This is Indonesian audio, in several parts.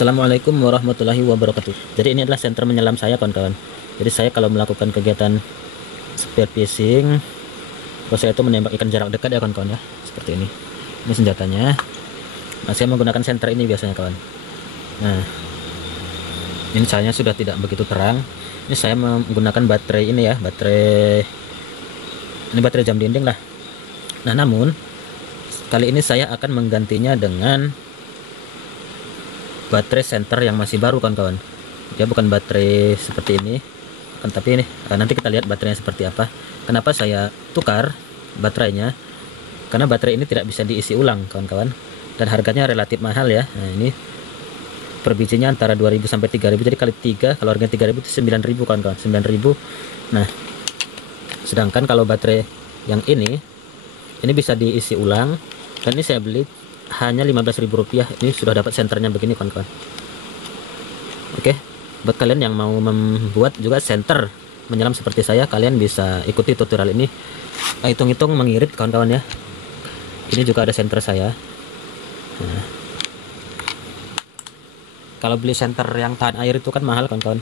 Assalamualaikum warahmatullahi wabarakatuh. Jadi ini adalah senter menyelam saya, kawan-kawan. Jadi saya kalau melakukan kegiatan spear fishing, kalau saya itu menembak ikan jarak dekat ya, kawan-kawan ya, seperti ini. Ini senjatanya. Nah, saya menggunakan senter ini biasanya, kawan. Nah, ini cahayanya sudah tidak begitu terang. Ini saya menggunakan baterai ini ya, ini baterai jam dinding lah. Nah, namun kali ini saya akan menggantinya dengan baterai senter yang masih baru, kawan-kawan. Dia bukan baterai seperti ini, tapi ini nanti kita lihat baterainya seperti apa. Kenapa saya tukar baterainya? Karena baterai ini tidak bisa diisi ulang, kawan-kawan, dan harganya relatif mahal ya. Nah, ini per bijinya antara 2000 sampai 3000, jadi kali 3, kalau harganya 3000 itu 9000, kawan-kawan, 9000. Nah, sedangkan kalau baterai yang ini bisa diisi ulang, dan ini saya beli hanya Rp15.000. Ini sudah dapat senternya begini, kawan-kawan. Oke, buat kalian yang mau membuat juga senter menyelam seperti saya, kalian bisa ikuti tutorial ini. Hitung-hitung mengirit, kawan-kawan ya. Ini juga ada senter saya. Nah, kalau beli senter yang tahan air itu kan mahal, kawan-kawan.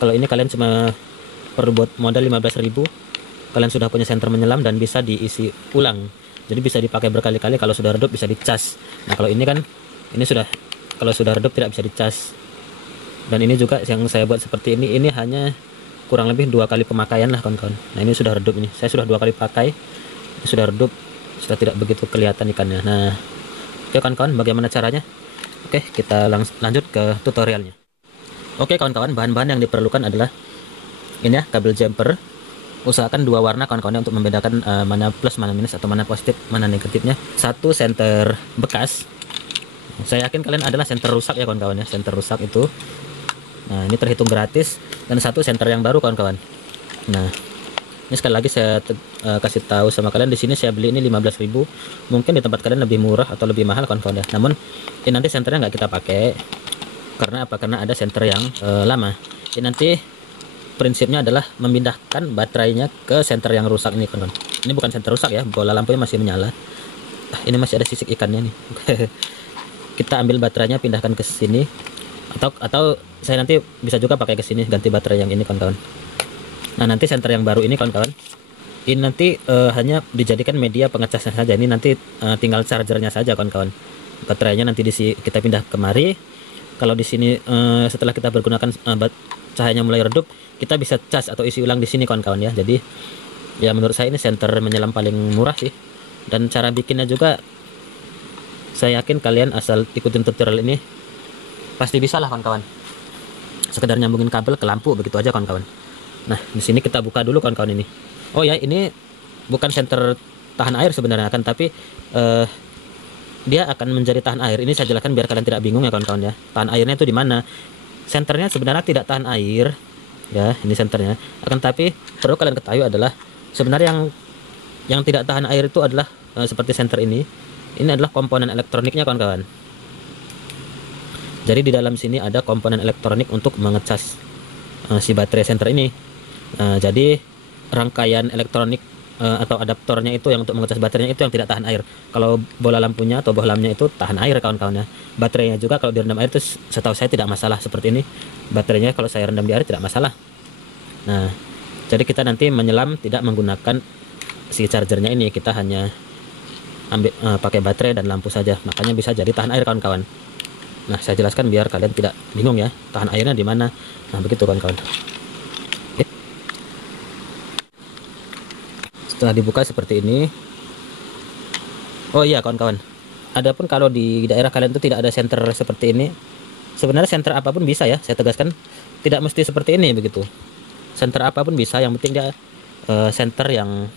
Kalau ini kalian cuma perlu buat modal 15.000, kalian sudah punya senter menyelam dan bisa diisi ulang. Jadi bisa dipakai berkali-kali, kalau sudah redup bisa dicas. Nah, kalau ini kan kalau sudah redup tidak bisa dicas. Dan ini juga yang saya buat seperti ini hanya kurang lebih 2 kali pemakaian lah, kawan-kawan. Nah, ini sudah redup, ini saya sudah 2 kali pakai, ini sudah redup, sudah tidak begitu kelihatan ikannya. Nah, oke kawan-kawan, bagaimana caranya? Oke, kita lanjut ke tutorialnya. Oke kawan-kawan, bahan-bahan yang diperlukan adalah ini ya, kabel jumper. Usahakan 2 warna, kawan-kawan, untuk membedakan mana plus, mana minus, atau mana positif, mana negatifnya. 1 senter bekas. Saya yakin kalian adalah senter rusak ya, kawan-kawan ya, senter rusak itu. Nah, ini terhitung gratis. Dan 1 senter yang baru, kawan-kawan. Nah, ini sekali lagi saya kasih tahu sama kalian, di sini saya beli ini 15.000. Mungkin di tempat kalian lebih murah atau lebih mahal, kawan-kawan ya. Namun ini nanti senternya nggak kita pakai. Karena apa? Karena ada senter yang lama. Ini nanti prinsipnya adalah memindahkan baterainya ke senter yang rusak ini, kawan-kawan. Ini bukan senter rusak ya, bola lampunya masih menyala. Ini masih ada sisik ikannya nih. Kita ambil baterainya, pindahkan ke sini, atau saya nanti bisa juga pakai ke sini, ganti baterai yang ini, kawan-kawan. Nah, nanti senter yang baru ini, kawan-kawan, ini nanti hanya dijadikan media pengecasnya saja. Ini nanti tinggal chargernya saja, kawan-kawan. Baterainya nanti kita pindah kemari. Kalau di sini setelah kita bergunakan cahayanya mulai redup, kita bisa cas atau isi ulang di sini, kawan-kawan ya. Jadi ya menurut saya ini senter menyelam paling murah sih. Dan cara bikinnya juga saya yakin kalian asal ikutin tutorial ini pasti bisa lah, kawan-kawan. Sekedar nyambungin kabel ke lampu, begitu aja, kawan-kawan. Nah, di sini kita buka dulu, kawan-kawan, ini. Oh ya, ini bukan senter tahan air sebenarnya, kan, tapi dia akan menjadi tahan air. Ini saya jelaskan biar kalian tidak bingung ya, kawan-kawan ya. Tahan airnya itu di mana? Senternya sebenarnya tidak tahan air ya, ini senternya. Akan tapi perlu kalian ketahui adalah sebenarnya yang tidak tahan air itu adalah seperti senter ini. Ini adalah komponen elektroniknya, kawan-kawan. Jadi di dalam sini ada komponen elektronik untuk mengecas si baterai senter ini. Jadi rangkaian elektronik atau adaptornya itu yang untuk mengecas baterainya itu yang tidak tahan air. Kalau bola lampunya atau bohlamnya itu tahan air, kawan-kawan ya. Baterainya juga kalau direndam air itu setahu saya tidak masalah, seperti ini. Baterainya kalau saya rendam di air tidak masalah. Nah, jadi kita nanti menyelam tidak menggunakan si chargernya ini, kita hanya ambil pakai baterai dan lampu saja. Makanya bisa jadi tahan air, kawan-kawan. Nah, saya jelaskan biar kalian tidak bingung ya, tahan airnya di mana. Nah, begitu, kawan-kawan. Setelah dibuka seperti ini. Oh iya, kawan-kawan, adapun kalau di daerah kalian itu tidak ada senter seperti ini, sebenarnya senter apapun bisa ya, saya tegaskan, tidak mesti seperti ini begitu. Senter apapun bisa, yang penting dia senter yang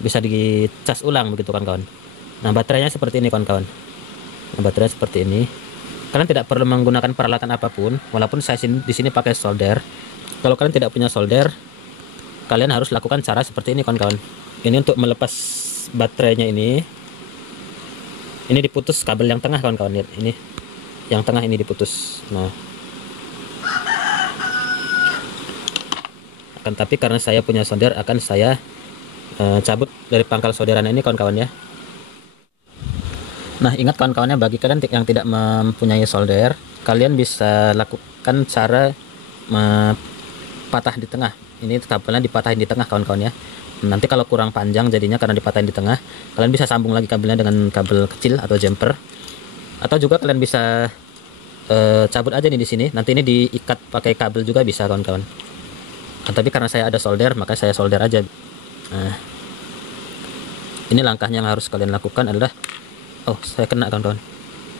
bisa dicas ulang begitu, kawan-kawan. Nah, baterainya seperti ini, kawan-kawan. Nah, baterai seperti ini. Kalian tidak perlu menggunakan peralatan apapun, walaupun saya di sini pakai solder. Kalau kalian tidak punya solder, kalian harus lakukan cara seperti ini, kawan-kawan. Ini untuk melepas baterainya ini diputus kabel yang tengah, kawan-kawan. Lihat, ini yang tengah ini diputus. Nah, akan tapi karena saya punya solder, akan saya cabut dari pangkal solderan ini, kawan-kawan ya. Nah, ingat kawan-kawannya, bagi kalian yang tidak mempunyai solder, kalian bisa lakukan cara patah di tengah. Ini kabelnya dipatahin di tengah kawan-kawan ya. Nanti kalau kurang panjang jadinya karena dipatahin di tengah, kalian bisa sambung lagi kabelnya dengan kabel kecil atau jumper. Atau juga kalian bisa cabut aja nih di sini. Nanti ini diikat pakai kabel juga bisa kawan-kawan. Tapi karena saya ada solder, maka saya solder aja. Nah, ini langkahnya yang harus kalian lakukan adalah, oh saya kena kawan-kawan,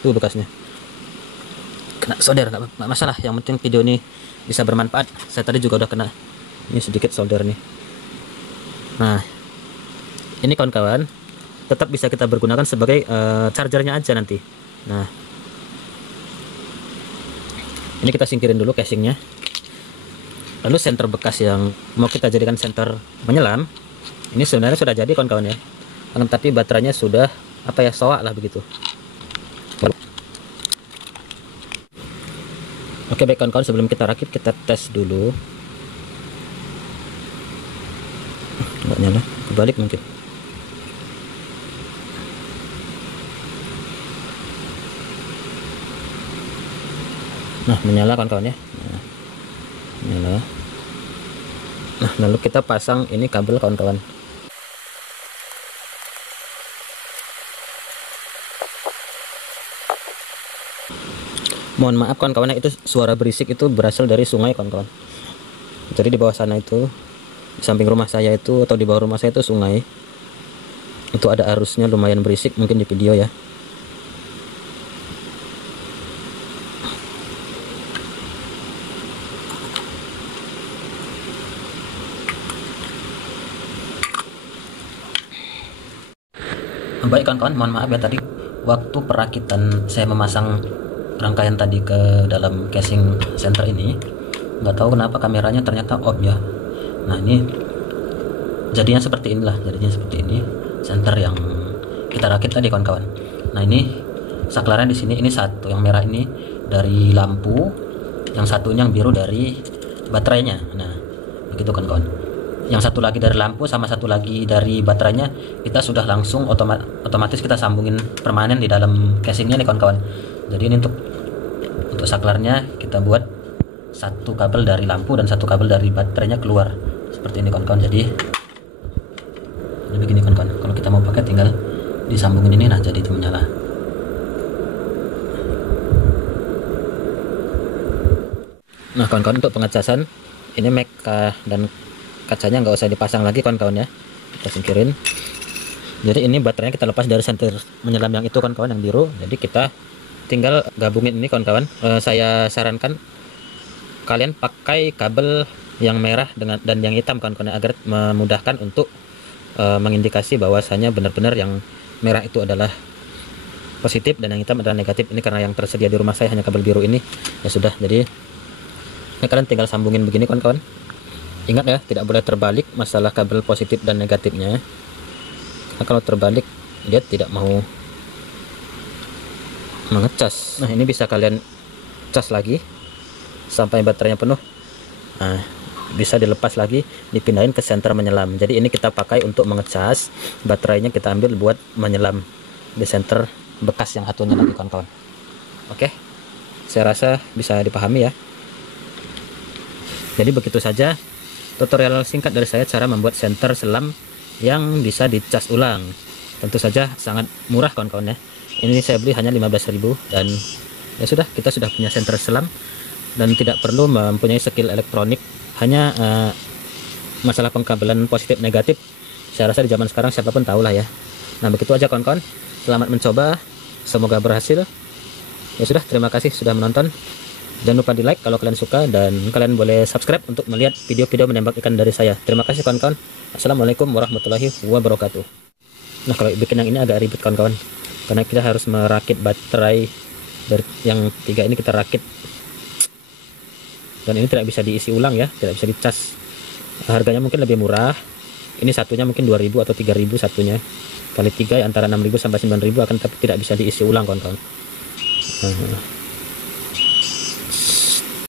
tuh bekasnya kena solder. Nggak masalah, yang penting video ini bisa bermanfaat. Saya tadi juga udah kena, ini sedikit solder nih. Nah ini kawan-kawan tetap bisa kita bergunakan sebagai chargernya aja nanti. Nah ini kita singkirin dulu casingnya. Lalu senter bekas yang mau kita jadikan senter menyelam, ini sebenarnya sudah jadi kawan-kawan ya, tapi baterainya sudah apa ya, soak lah begitu. Oke baik kawan-kawan, sebelum kita rakit kita tes dulu. Nggak nyala, kebalik mungkin. Nah menyala kawan-kawan ya. Nyala. Nah lalu kita pasang ini kabel kawan-kawan. Mohon maaf kawan-kawan, itu suara berisik itu berasal dari sungai kawan-kawan. Jadi di bawah sana itu, di samping rumah saya itu atau di bawah rumah saya itu sungai. Itu ada arusnya lumayan berisik mungkin di video ya. Baik kawan-kawan, mohon maaf ya tadi waktu perakitan saya memasang rangkaian tadi ke dalam casing center ini, nggak tahu kenapa kameranya ternyata off ya. Nah ini jadinya seperti inilah, jadinya seperti ini center yang kita rakit tadi kawan-kawan. Nah ini saklarnya di sini, ini satu yang merah ini dari lampu, yang satunya yang biru dari baterainya. Nah begitu kawan-kawan. Yang satu lagi dari lampu sama satu lagi dari baterainya kita sudah langsung otomatis kita sambungin permanen di dalam casingnya nih kawan-kawan. Jadi ini untuk saklarnya kita buat satu kabel dari lampu dan satu kabel dari baterainya keluar seperti ini kawan-kawan. Jadi ini begini kawan-kawan, kalau kita mau pakai tinggal disambungin ini, nah jadi itu menyala. Nah kawan-kawan, untuk pengecasan ini meka dan kacanya nggak usah dipasang lagi kawan-kawan ya, kita singkirin. Jadi ini baterainya kita lepas dari senter menyelam yang itu kawan-kawan, yang biru. Jadi kita tinggal gabungin ini kawan-kawan. Saya sarankan kalian pakai kabel yang merah dan yang hitam kawan-kawan, agar memudahkan untuk mengindikasi bahwasanya benar-benar yang merah itu adalah positif dan yang hitam adalah negatif. Ini karena yang tersedia di rumah saya hanya kabel biru ini, ya sudah. Jadi ini kalian tinggal sambungin begini kawan-kawan. Ingat ya, tidak boleh terbalik masalah kabel positif dan negatifnya. Nah, kalau terbalik dia tidak mau mengecas. Nah ini bisa kalian cas lagi sampai baterainya penuh. Nah bisa dilepas lagi, dipindahin ke senter menyelam. Jadi ini kita pakai untuk mengecas, baterainya kita ambil buat menyelam di senter bekas yang satunya lagi kawan-kawan. Oke, saya rasa bisa dipahami ya. Jadi begitu saja tutorial singkat dari saya cara membuat senter selam yang bisa dicas ulang. Tentu saja sangat murah kawan-kawan ya. Ini saya beli hanya 15.000 dan ya sudah, kita sudah punya senter selam dan tidak perlu mempunyai skill elektronik. Hanya masalah pengkabelan positif negatif, saya rasa di zaman sekarang siapapun tahu lah ya. Nah begitu aja kawan-kawan, selamat mencoba, semoga berhasil. Ya sudah, terima kasih sudah menonton. Jangan lupa di like kalau kalian suka, dan kalian boleh subscribe untuk melihat video-video menembak ikan dari saya. Terima kasih kawan-kawan. Assalamualaikum warahmatullahi wabarakatuh. Nah kalau bikin yang ini agak ribet kawan-kawan, karena kita harus merakit baterai dari yang 3 ini, kita rakit. Dan ini tidak bisa diisi ulang ya, tidak bisa dicas. Harganya mungkin lebih murah. Ini satunya mungkin 2.000 atau 3.000 satunya. Kali 3 antara 6.000 sampai 9.000 akan, tapi tidak bisa diisi ulang kawan-kawan.